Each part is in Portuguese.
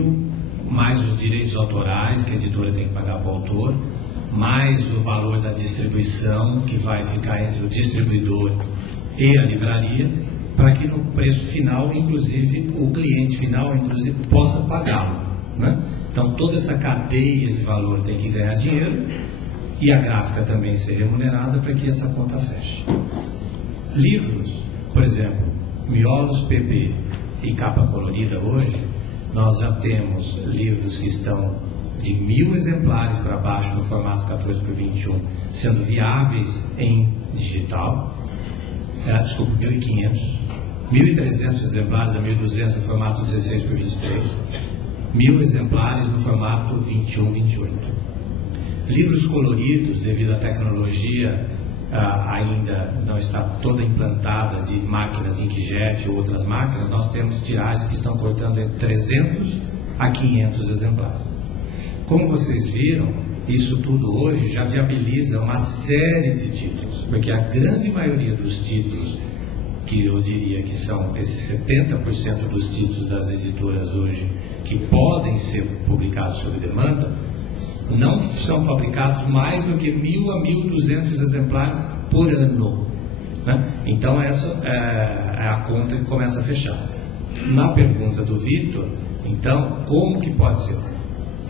mil, mais os direitos autorais que a editora tem que pagar para o autor, mais o valor da distribuição, que vai ficar entre o distribuidor e a livraria, para que no preço final, inclusive, o cliente final, inclusive, possa pagá-lo, né? Então, toda essa cadeia de valor tem que ganhar dinheiro e a gráfica também ser remunerada para que essa conta feche. Livros, por exemplo, miolos PP e capa colorida hoje, nós já temos livros que estão de 1000 exemplares para baixo no formato 14:21, sendo viáveis em digital, 1.500, 1.300 exemplares a 1.200 no formato 16:23, 1000 exemplares no formato 21:28. Livros coloridos, devido à tecnologia ainda não está toda implantada de máquinas inkjet ou outras máquinas, nós temos tiragens que estão cortando entre 300 a 500 exemplares. Como vocês viram, isso tudo hoje já viabiliza uma série de títulos, porque a grande maioria dos títulos, que eu diria que são esses 70% dos títulos das editoras hoje, que podem ser publicados sob demanda, não são fabricados mais do que 1.000 a 1.200 exemplares por ano, né? Então essa é a conta que começa a fechar. Na pergunta do Vitor, então, como que pode ser?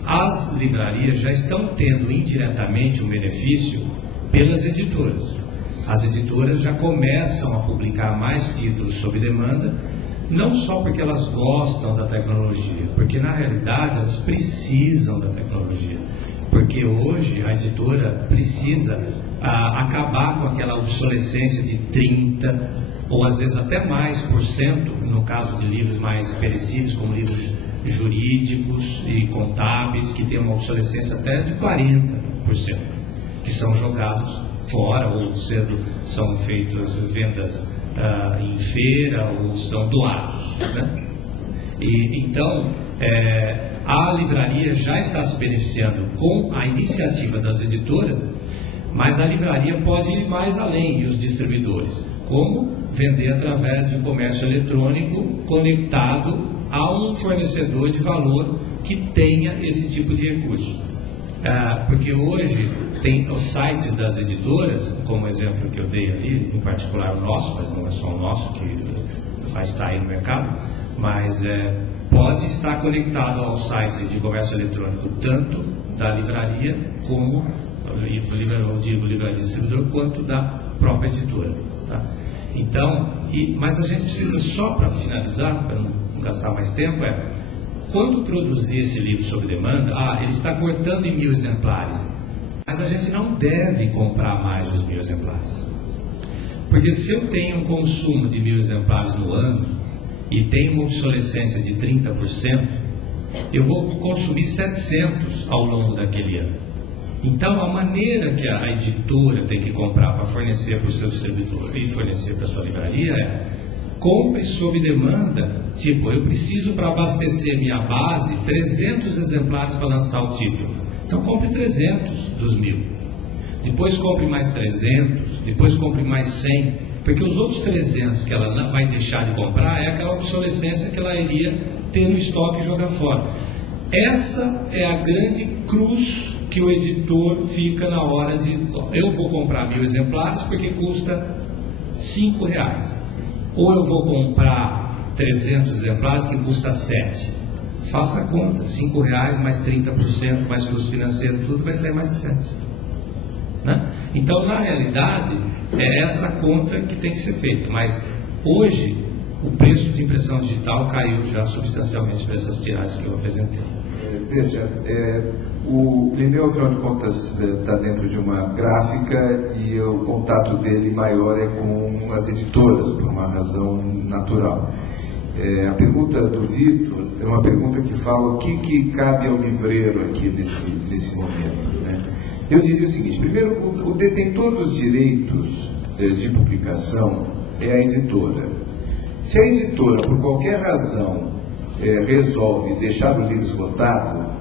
As livrarias já estão tendo indiretamente um benefício pelas editoras. As editoras já começam a publicar mais títulos sob demanda, não só porque elas gostam da tecnologia, porque na realidade elas precisam da tecnologia. Porque hoje a editora precisa acabar com aquela obsolescência de 30% ou às vezes até mais por cento, no caso de livros mais perecíveis, como livros jurídicos e contábeis, que tem uma obsolescência até de 40%, que são jogados fora ou são feitas vendas em feira ou são doados, né? Então, a livraria já está se beneficiando com a iniciativa das editoras, mas a livraria pode ir mais além, e os distribuidores, como vender através de comércio eletrônico conectado a um fornecedor de valor que tenha esse tipo de recurso. Porque hoje tem os sites das editoras, como o exemplo que eu dei ali, em particular o nosso, mas não é só o nosso que faz estar aí no mercado, mas pode estar conectado ao site de comércio eletrônico tanto da livraria como, eu digo livraria distribuidor, quanto da própria editora, tá? Então, mas a gente precisa, só para finalizar, para não gastar mais tempo, quando produzir esse livro sob demanda, ele está cortando em 1000 exemplares, mas a gente não deve comprar mais os 1000 exemplares. Porque se eu tenho um consumo de 1000 exemplares no ano e tenho uma obsolescência de 30%, eu vou consumir 700 ao longo daquele ano. Então, a maneira que a editora tem que comprar para fornecer para o seu distribuidor e fornecer para a sua livraria compre sob demanda. Tipo, eu preciso para abastecer minha base 300 exemplares para lançar o título. Então, compre 300 dos 1000. Depois compre mais 300, depois compre mais 100, porque os outros 300 que ela não vai deixar de comprar é aquela obsolescência que ela iria ter no estoque e jogar fora. Essa é a grande cruz que o editor fica na hora de... Eu vou comprar 1000 exemplares porque custa R$5. Ou eu vou comprar 300 exemplares que custa 7. Faça a conta, R$5 mais 30%, mais custo financeiro, tudo vai sair mais que 7. Né? Então, na realidade, é essa conta que tem que ser feita. Mas hoje, o preço de impressão digital caiu já substancialmente para essas tiragens que eu apresentei. Veja, o Lineu, afinal de contas, está dentro de uma gráfica e o contato dele maior é com as editoras, por uma razão natural. A pergunta do Vitor é uma pergunta que fala o que cabe ao livreiro aqui nesse momento, né? Eu diria o seguinte: primeiro, o detentor dos direitos de publicação é a editora. Se a editora, por qualquer razão, resolve deixar o livro esgotado,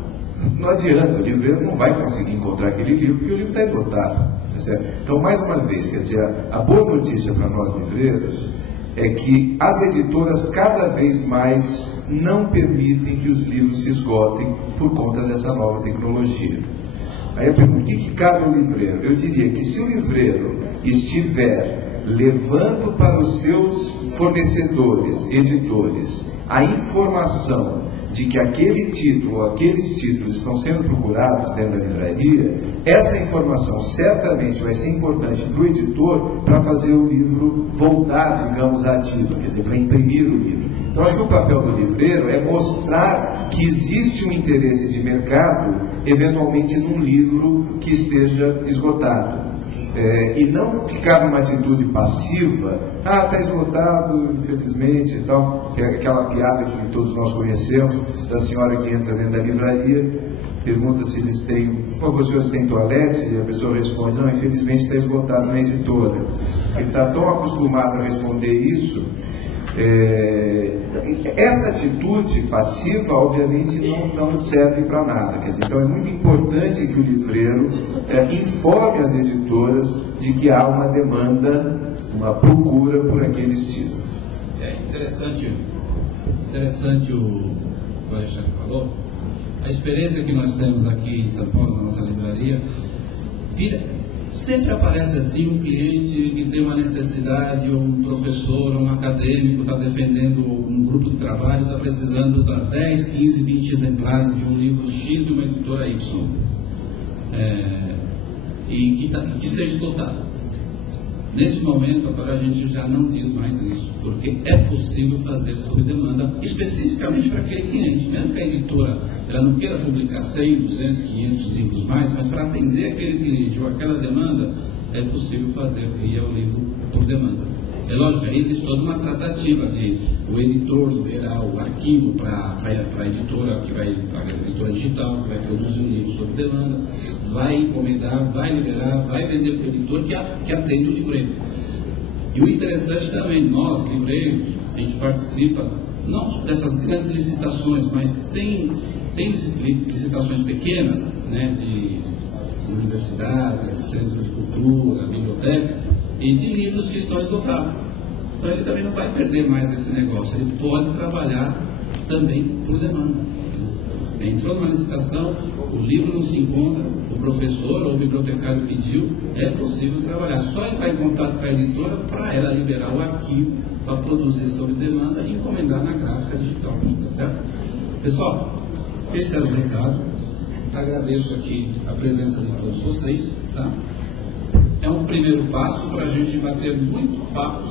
não adianta, o livreiro não vai conseguir encontrar aquele livro porque o livro está esgotado, tá certo? Então, mais uma vez, quer dizer, a boa notícia para nós livreiros é que as editoras cada vez mais não permitem que os livros se esgotem por conta dessa nova tecnologia. Aí eu pergunto, o que cabe ao livreiro? Eu diria que se o livreiro estiver levando para os seus fornecedores, editores, a informação de que aquele título ou aqueles títulos estão sendo procurados dentro da livraria, essa informação certamente vai ser importante para o editor para fazer o livro voltar, digamos, ativo, quer dizer, para imprimir o livro. Então, acho que o papel do livreiro é mostrar que existe um interesse de mercado, eventualmente, num livro que esteja esgotado. E não ficar numa atitude passiva, está esgotado, infelizmente, e tal. Aquela piada que todos nós conhecemos, da senhora que entra dentro da livraria, pergunta se eles têm, por favor, senhores têm toalete? E a pessoa responde, não, infelizmente está esgotado na editora. Ele está tão acostumado a responder isso. Essa atitude passiva, obviamente, não serve para nada. Quer dizer, então é muito importante que o livreiro informe as editoras de que há uma demanda, uma procura por aqueles títulos. É interessante o que o Alexandre falou. A experiência que nós temos aqui em São Paulo, na nossa livraria, sempre aparece assim um cliente que tem uma necessidade, ou um professor, ou um acadêmico está defendendo um grupo de trabalho, está precisando de 10, 15, 20 exemplares de um livro X de uma editora Y, e que esteja esgotado. Nesse momento, agora a gente já não diz mais isso, porque é possível fazer sob demanda, especificamente para aquele cliente. Mesmo que a editora ela não queira publicar 100, 200, 500 livros mais, mas para atender aquele cliente ou aquela demanda, é possível fazer via o livro por demanda. É lógico, aí existe toda uma tratativa de o editor liberar o arquivo para a editora, a editora digital, que vai produzir um livro sob demanda, vai encomendar, vai liberar, vai vender para o editor que atende o livreiro. E o interessante também, nós, livreiros, a gente participa, não dessas grandes licitações, mas tem licitações pequenas, né, de universidades, centros de cultura, bibliotecas, e de livros que estão esgotados. Então ele também não vai perder mais esse negócio, ele pode trabalhar também por demanda. Entrou numa licitação, o livro não se encontra, o professor ou o bibliotecário pediu, é possível trabalhar. Só entrar em contato com a editora para ela liberar o arquivo para produzir sob demanda e encomendar na gráfica digital, tá certo? Pessoal, esse era o recado. Agradeço aqui a presença de todos vocês, tá? É um primeiro passo para a gente bater muito papo